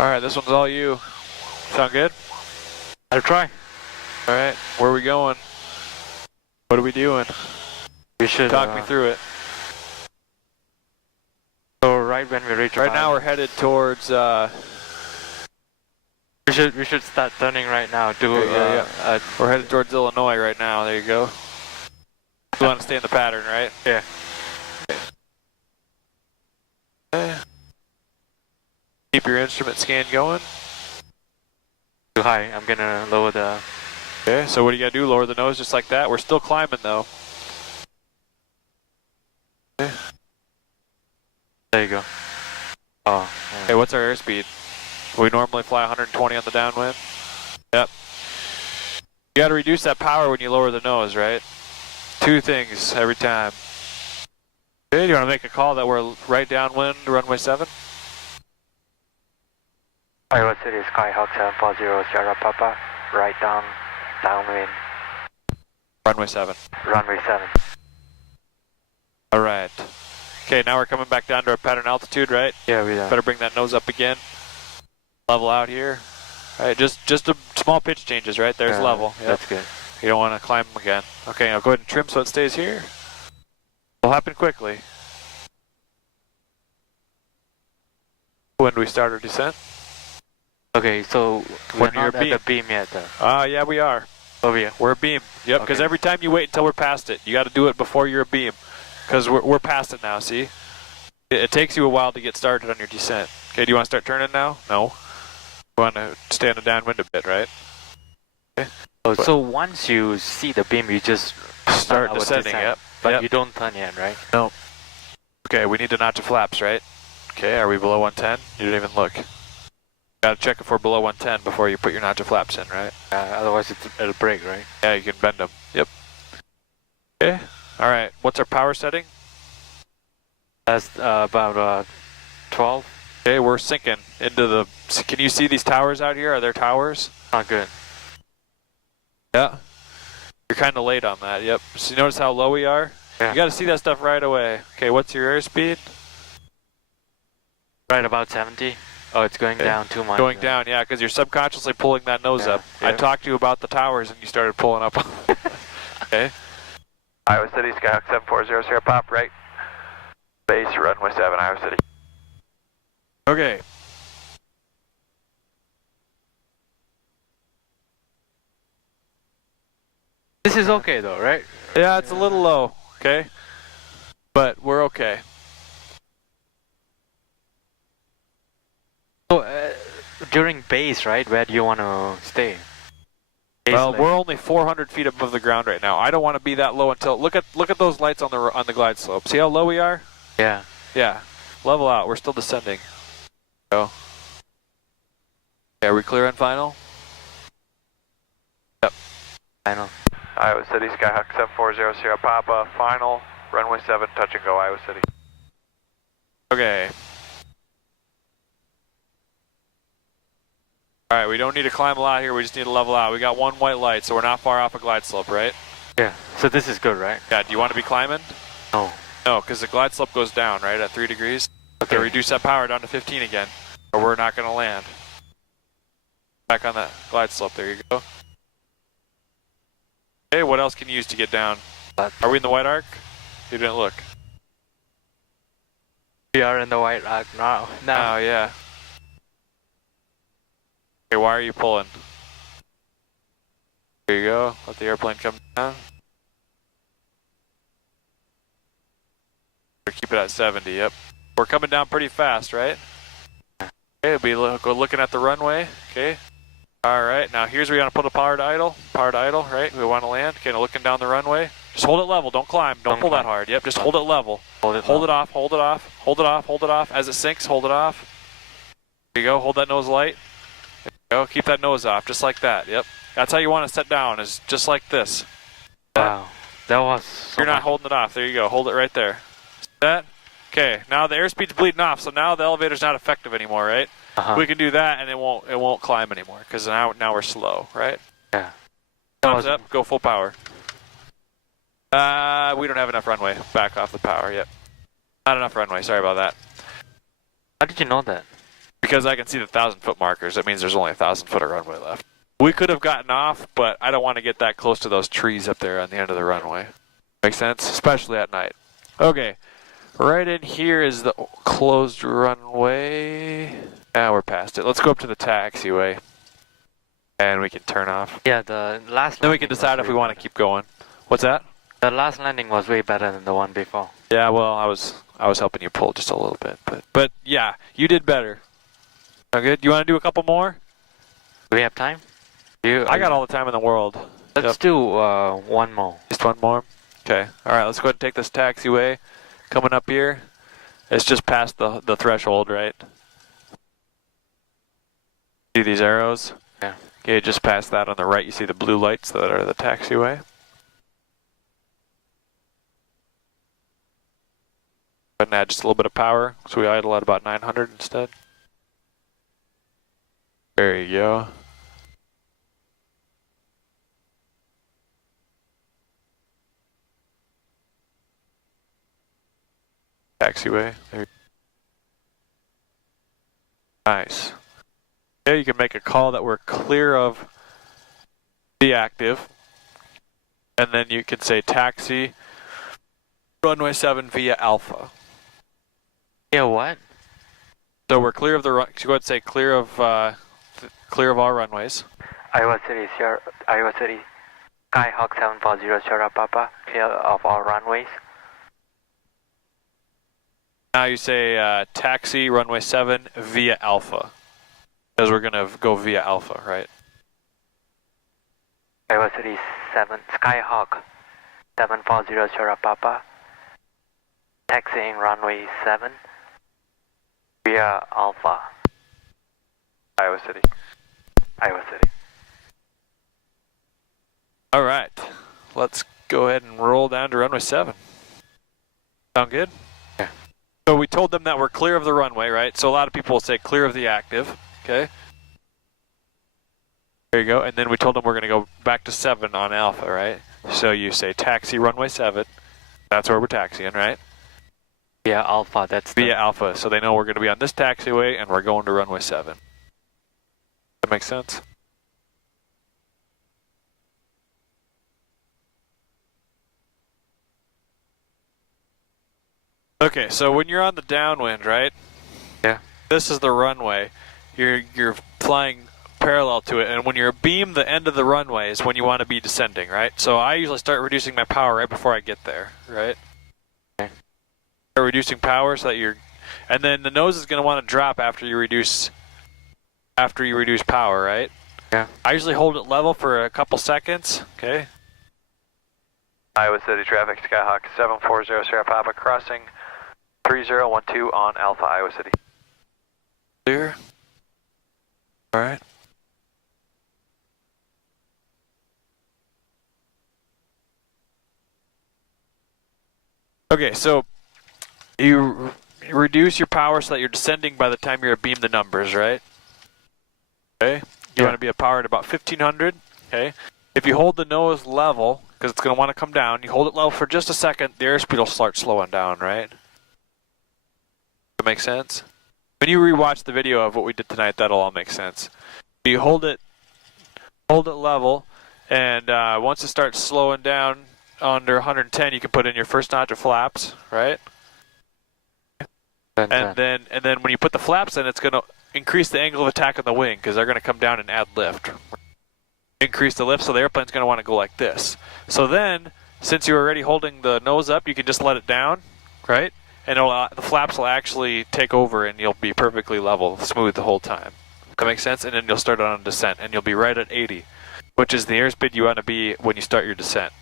Alright, this one's all you. Sound good? I'll try. Alright, where are we going? What are we doing? We should talk me through it. So right when we reach right now we're headed towards we should start turning right now to we're headed towards Illinois right now. There you go. You want to stay in the pattern, right? Yeah. Okay. Keep your instrument scan going. Too high. I'm gonna lower the. Okay, so what do you gotta do? Lower the nose just like that. We're still climbing though. Okay. There you go. Oh. Yeah. Hey, what's our airspeed? We normally fly 120 on the downwind. Yep. You gotta reduce that power when you lower the nose, right? Two things every time. Okay, do you wanna make a call that we're right downwind, runway 7? Iowa City, Skyhawk 740, Sierra Papa, right downwind. Runway 7. Runway 7. Alright. Okay, now we're coming back down to our pattern altitude, right? Yeah, we are. Better bring that nose up again. Level out here. Alright, just a small pitch changes, right? There's level. Yep. That's good. You don't want to climb them again. Okay, now go ahead and trim so it stays here. It'll happen quickly. When do we start our descent? Okay, so we're When not you're at the beam yet though. Yeah, we are. Over here. We're a beam. Yep, because Okay. every time you wait until we're past it, you got to do it before you're a beam. Because we're past it now, see? It takes you a while to get started on your descent. Okay, do you want to start turning now? No. You want to stay on the downwind a bit, right? Okay. Oh, so once you see the beam, you just Start our descending, descent. yep. But Yep. you don't turn yet, right? No. Okay, we need to notch the flaps, right? Okay, are we below 110? You didn't even look. Gotta check if we're below 110 before you put your notch of flaps in, right? Otherwise it'll break, right? Yeah, you can bend them. Yep. Okay. Alright, what's our power setting? That's about 12. Okay, we're sinking into the... Can you see these towers out here? Are there towers? Not good. Yeah. You're kind of late on that, yep. So you notice how low we are? Yeah. You gotta see that stuff right away. Okay, what's your airspeed? Right about 70. Oh, it's going down too much. Going down, yeah, because you're subconsciously pulling that nose up. I talked to you about the towers and you started pulling up. Okay. Iowa City, Skyhawk 7400, Sierra Pop, right. Base, runway 7, Iowa City. Okay. This is okay though, right? Yeah, it's a little low, okay? But we're okay. So, during base, right, where do you want to stay? Base Well, lane. we're only 400 feet above the ground right now. I don't want to be that low until look at those lights on the glide slope. See how low we are? Yeah. Yeah. Level out. We're still descending. Go. Okay, are we clear on final? Yep. Final. Iowa City, Skyhawk 740, Sierra Papa, final, runway 7, touch and go, Iowa City. Okay. Alright, we don't need to climb a lot here, we just need to level out. We got one white light, so we're not far off a glide slope, right? Yeah. So this is good, right? Yeah, do you want to be climbing? No. No, because the glide slope goes down, right, at 3 degrees. Okay, reduce that power down to 15 again, or we're not going to land. Back on that glide slope, there you go. Okay, what else can you use to get down? Are we in the white arc? You didn't look. We are in the white arc now. Oh, yeah. Okay, why are you pulling? There you go, let the airplane come down. Keep it at 70, yep. We're coming down pretty fast, right? Okay, we'll be looking at the runway, okay. Alright, now here's where you want to put a power to idle, right? We want to land, okay, now looking down the runway. Just hold it level, don't climb, don't pull that hard, yep, just hold it level. Hold it off, hold it off, hold it off, hold it off. As it sinks, hold it off. There you go, hold that nose light. There you go, keep that nose off, just like that, yep. That's how you want to set down, is just like this. Wow, that was so You're not holding it off, there you go, hold it right there. That? Okay, now the airspeed's bleeding off, so now the elevator's not effective anymore, right? We can do that and it won't climb anymore, because now we're slow, right? Yeah. Thumbs up, go full power. We don't have enough runway. Back off the power, yep. Not enough runway, sorry about that. How did you know that? Because I can see the 1,000-foot markers, that means there's only 1,000 foot of runway left. We could have gotten off, but I don't want to get that close to those trees up there on the end of the runway. Make sense? Especially at night. Okay. Right in here is the closed runway. Now we're past it. Let's go up to the taxiway. And we can turn off. Yeah, the last. Then we can decide if we want to keep going. What's that? The last landing was way better than the one before. Yeah, well, I was helping you pull just a little bit, but yeah, you did better. Sound good? You want to do a couple more? Do we have time? I got all the time in the world. Let's do one more. Just one more? Okay. All right, let's go ahead and take this taxiway. Coming up here, it's just past the threshold, right? See these arrows? Yeah. Okay, just past that on the right, you see the blue lights that are the taxiway. Go ahead and add just a little bit of power, so we idle at about 900 instead. There you go. Taxiway. There. Nice. Okay, you can make a call that we're clear of the active, and then you can say taxi runway 7 via Alpha. Yeah, what? So we're clear of the run. So go ahead and say clear of all runways. Iowa City, Skyhawk 740 Sierra Papa, clear of all runways. Now you say taxi runway 7 via Alpha, because we're gonna go via Alpha, right? Iowa City 7 Skyhawk 740 Sierra Papa, taxiing runway 7 via Alpha. Iowa City. Iowa City. All right, let's go ahead and roll down to runway 7. Sound good? Yeah. So we told them that we're clear of the runway, right? So a lot of people will say clear of the active, okay? There you go, and then we told them we're gonna go back to 7 on Alpha, right? So you say taxi runway 7, that's where we're taxiing, right? Yeah, Alpha, that's via Alpha, so they know we're going to be on this taxiway and we're going to runway 7. That makes sense? Okay, so when you're on the downwind, right? Yeah. This is the runway. You're flying parallel to it, and when you're abeam the end of the runway is when you want to be descending, right? So I usually start reducing my power right before I get there, right? Okay. Start reducing power so that you're, and then the nose is going to want to drop after you reduce power, right? Yeah. I usually hold it level for a couple seconds, okay? Iowa City traffic, Skyhawk 740 Sierra Papa crossing 3012 on Alpha, Iowa City. Clear. All right. Okay, so you reduce your power so that you're descending by the time you're abeam the numbers, right? Okay. You want to be a power at about 1500. Okay. If you hold the nose level, because it's going to want to come down, you hold it level for just a second, the airspeed will start slowing down, right? That make sense? When you rewatch the video of what we did tonight, that'll all make sense. You hold it level, and once it starts slowing down under 110, you can put in your first notch of flaps, right? And then when you put the flaps in, it's going to increase the angle of attack on the wing because they're going to come down and add lift. Increase the lift, so the airplane's going to want to go like this. So then, since you're already holding the nose up, you can just let it down, right? And the flaps will actually take over, and you'll be perfectly level, smooth the whole time. That makes sense? And then you'll start on a descent, and you'll be right at 80, which is the airspeed you want to be when you start your descent.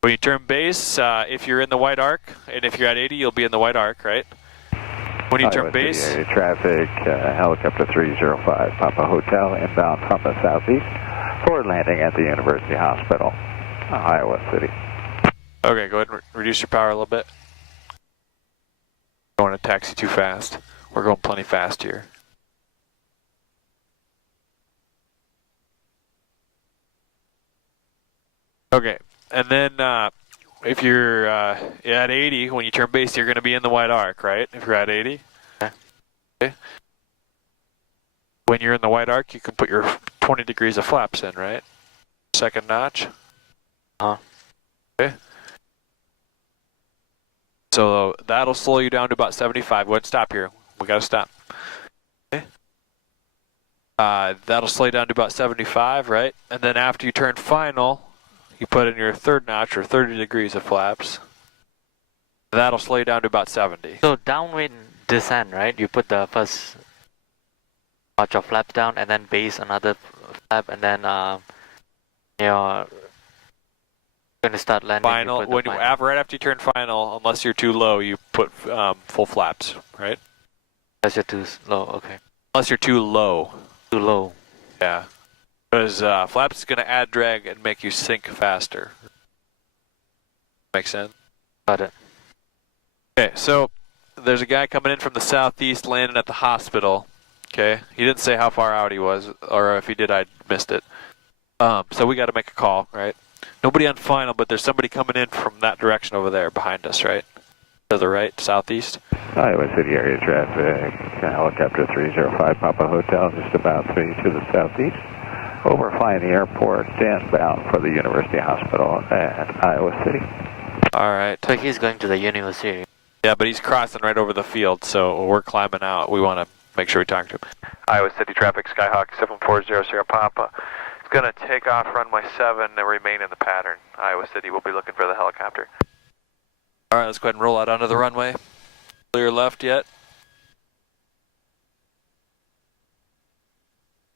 When you turn base, if you're in the white arc, and if you're at 80, you'll be in the white arc, right? When you turn base... Area traffic, helicopter 305, Papa Hotel, inbound from the southeast, forward landing at the University Hospital, Iowa City. Okay, go ahead and reduce your power a little bit. Going to taxi too fast. We're going plenty fast here. Okay, and then if you're at 80, when you turn base, you're going to be in the white arc, right? If you're at 80. Okay. When you're in the white arc, you can put your 20 degrees of flaps in, right? Second notch. Okay. So that'll slow you down to about 75. Go ahead and stop here. We got to stop. Okay. That'll slow you down to about 75, right? And then after you turn final, you put in your third notch or 30 degrees of flaps. That'll slow you down to about 70. So downwind descent, right? You put the first notch of flaps down and then base another flap and then you're going to start landing. Final, right after you turn final, unless you're too low, you put full flaps, right? Unless you're too low, okay. Unless you're too low. Too low. Yeah. Because flaps is going to add drag and make you sink faster. Make sense? Got it. Okay, so there's a guy coming in from the southeast landing at the hospital. Okay, he didn't say how far out he was, or if he did, I missed it. So we got to make a call, right? Nobody on final, but there's somebody coming in from that direction over there behind us, right? To the right, southeast. Iowa City area traffic, helicopter 305 Papa Hotel, just about 3 to the southeast. Overflying the airport, inbound for the University Hospital at Iowa City. All right. So he's going to the university. Yeah, but he's crossing right over the field, so we're climbing out. We want to make sure we talk to him. Iowa City traffic, Skyhawk 740 Sierra Papa. It's going to take off runway 7 and remain in the pattern. Iowa City will be looking for the helicopter. All right, let's go ahead and roll out onto the runway. Clear left yet?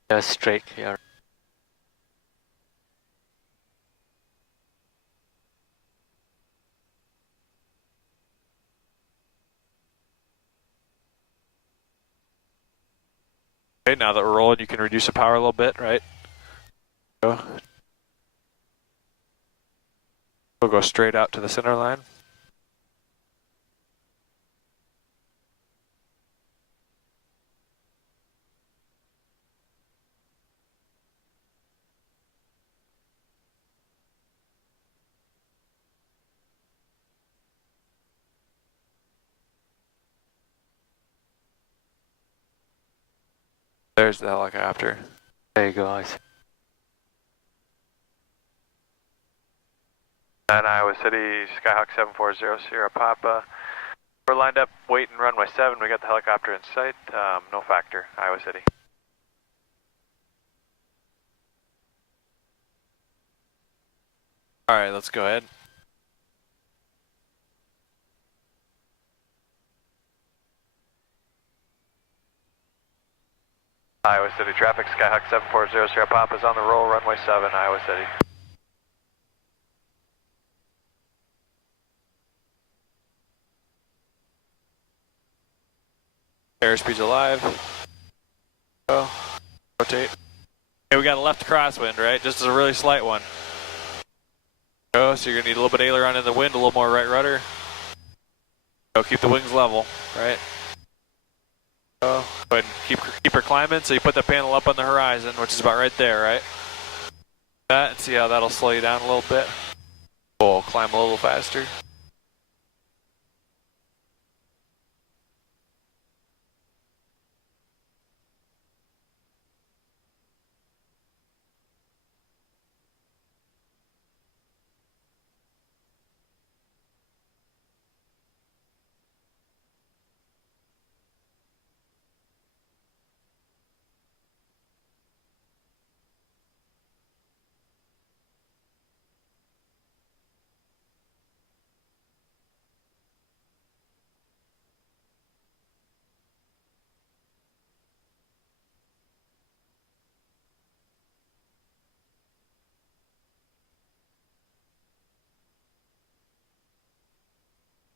Just straight here. Okay, now that we're rolling, you can reduce the power a little bit, right? We'll go straight out to the center line. There's the helicopter. There you go, I see. And Iowa City, Skyhawk 740 Sierra Papa. We're lined up waiting runway 7. We got the helicopter in sight. No factor, Iowa City. Alright, let's go ahead. Iowa City traffic, Skyhawk 740 Sierra Papa is on the roll, runway 7, Iowa City. Airspeed's alive. Oh, rotate. Okay, we got a left crosswind, right? Just as a really slight one. Oh, so you're gonna need a little bit of aileron in the wind, a little more right rudder. Oh, keep the wings level, right? Oh, go ahead and keep her climbing. So you put the panel up on the horizon, which is about right there, right? That, and see how that'll slow you down a little bit. Oh, climb a little faster.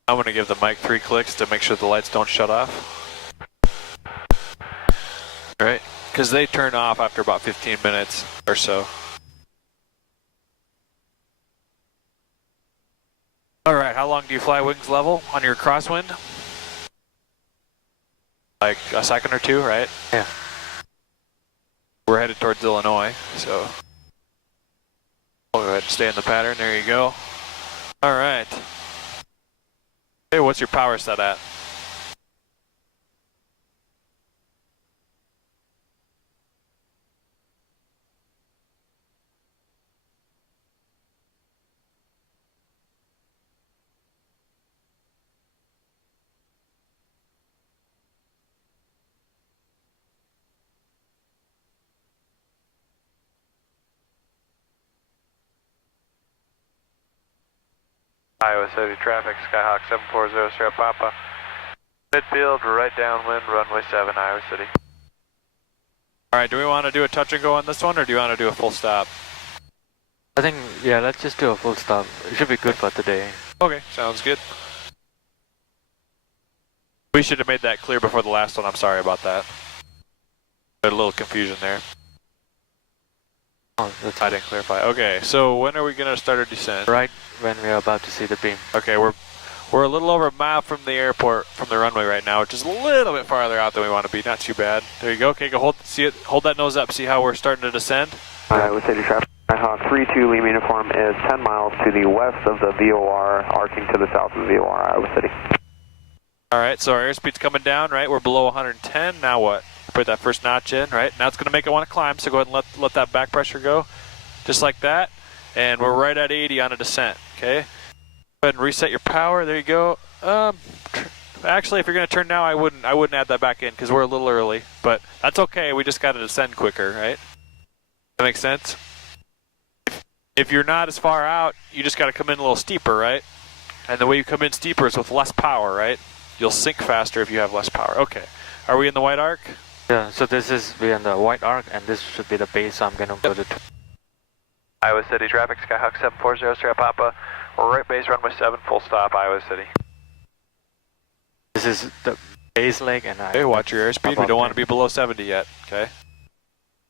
I'm going to give the mic 3 clicks to make sure the lights don't shut off. Right? Because they turn off after about 15 minutes or so. Alright, how long do you fly wings level on your crosswind? Like a second or two, right? Yeah. We're headed towards Illinois, so we'll go ahead and stay in the pattern. There you go. Alright. Hey, what's your power set at? Iowa City traffic, Skyhawk 740 Sierra Papa. Midfield, right downwind, runway 7, Iowa City. Alright, do we want to do a touch and go on this one, or do you want to do a full stop? I think, yeah, let's just do a full stop. It should be good for today. Okay, sounds good. We should have made that clear before the last one, I'm sorry about that. Had a little confusion there. Oh, that's I didn't clarify. Okay, so when are we going to start our descent? right when we are about to see the beam. Okay, we're a little over a mile from the airport, from the runway right now, which is a little bit farther out than we want to be. Not too bad. There you go. Okay, go hold that nose up. See how we're starting to descend? Iowa City traffic. Skyhawk 32 Lima uniform is 10 miles to the west of the VOR, arcing to the south of the VOR, Iowa City. All right, so our airspeed's coming down, right? We're below 110. Now what? Put that first notch in, right? Now it's going to make it want to climb, so go ahead and let that back pressure go, just like that. And we're right at 80 on a descent, okay? Go ahead and reset your power. There you go. Actually, if you're going to turn now, I wouldn't add that back in because we're a little early, but that's okay. We just got to descend quicker, right? That makes sense? If you're not as far out, you just got to come in a little steeper, right? And the way you come in steeper is with less power, right? You'll sink faster if you have less power. Okay. Are we in the white arc? Yeah, so we're in the white arc, and this should be the base, so I'm going to go to... Iowa City traffic, Skyhawk 740 Sierra Papa. We're right base, runway 7, full stop, Iowa City. This is the base leg, and Okay, watch your airspeed. We don't want to be below 70 yet, okay?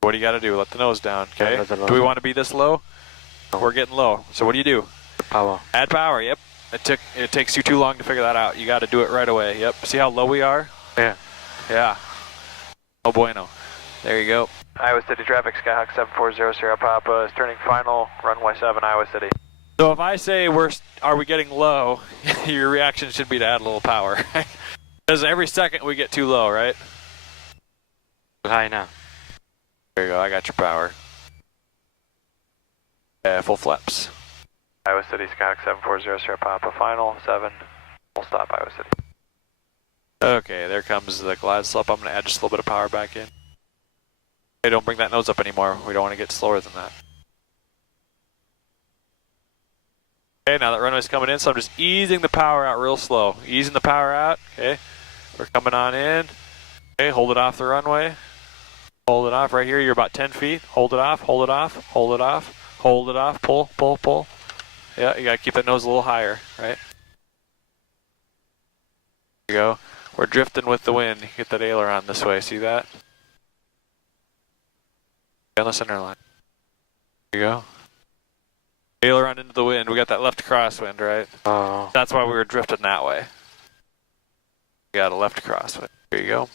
What do you got to do? Let the nose down, okay? Yeah, do we want to be this low? No. We're getting low. So what do you do? Power. Add power, yep. It takes you too long to figure that out. You got to do it right away, yep. See how low we are? Yeah. Yeah. Oh bueno. There you go. Iowa City traffic, Skyhawk 740 Sierra Papa is turning final, runway 7, Iowa City. So if I say are we getting low, your reaction should be to add a little power, right? Because every second we get too low, right? Too high now. There you go, I got your power. Full flaps. Iowa City, Skyhawk 740 Sierra Papa, final 7, full stop Iowa City. Okay, there comes the glide slope. I'm going to add just a little bit of power back in. Hey, don't bring that nose up anymore. We don't want to get slower than that. Okay, now that runway's coming in, so I'm just easing the power out real slow. Easing the power out, okay. We're coming on in. Okay, hold it off the runway. Hold it off right here. You're about 10 feet. Hold it off, hold it off, hold it off, hold it off. Pull, pull, pull. Yeah, you got to keep that nose a little higher, right? There you go. We're drifting with the wind. Get that aileron this way. See that? On the center line. There you go. Aileron into the wind. We got that left crosswind, right? Oh. That's why we were drifting that way. We got a left crosswind. There you go.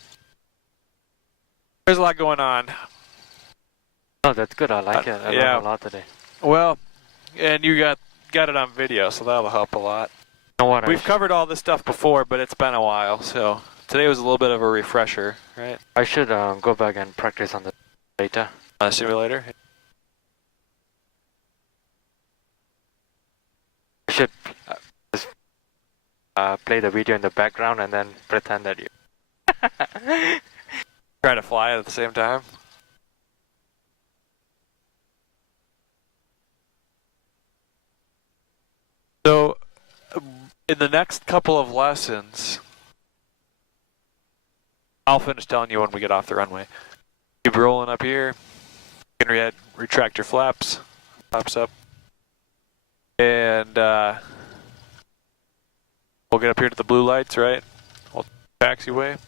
There's a lot going on. Oh, that's good. I like it. I yeah. learned a lot today. Well, and you got it on video, so that'll help a lot. You know what? We've covered all this stuff before, but it's been a while, so today was a little bit of a refresher, right? I should go back and practice on the data. On the simulator? I should just play the video in the background and then pretend that you. Try to fly at the same time? So, in the next couple of lessons, I'll finish telling you when we get off the runway. Keep rolling up here. You can retract your flaps. Flaps up. And we'll get up here to the blue lights, right? We'll taxiway.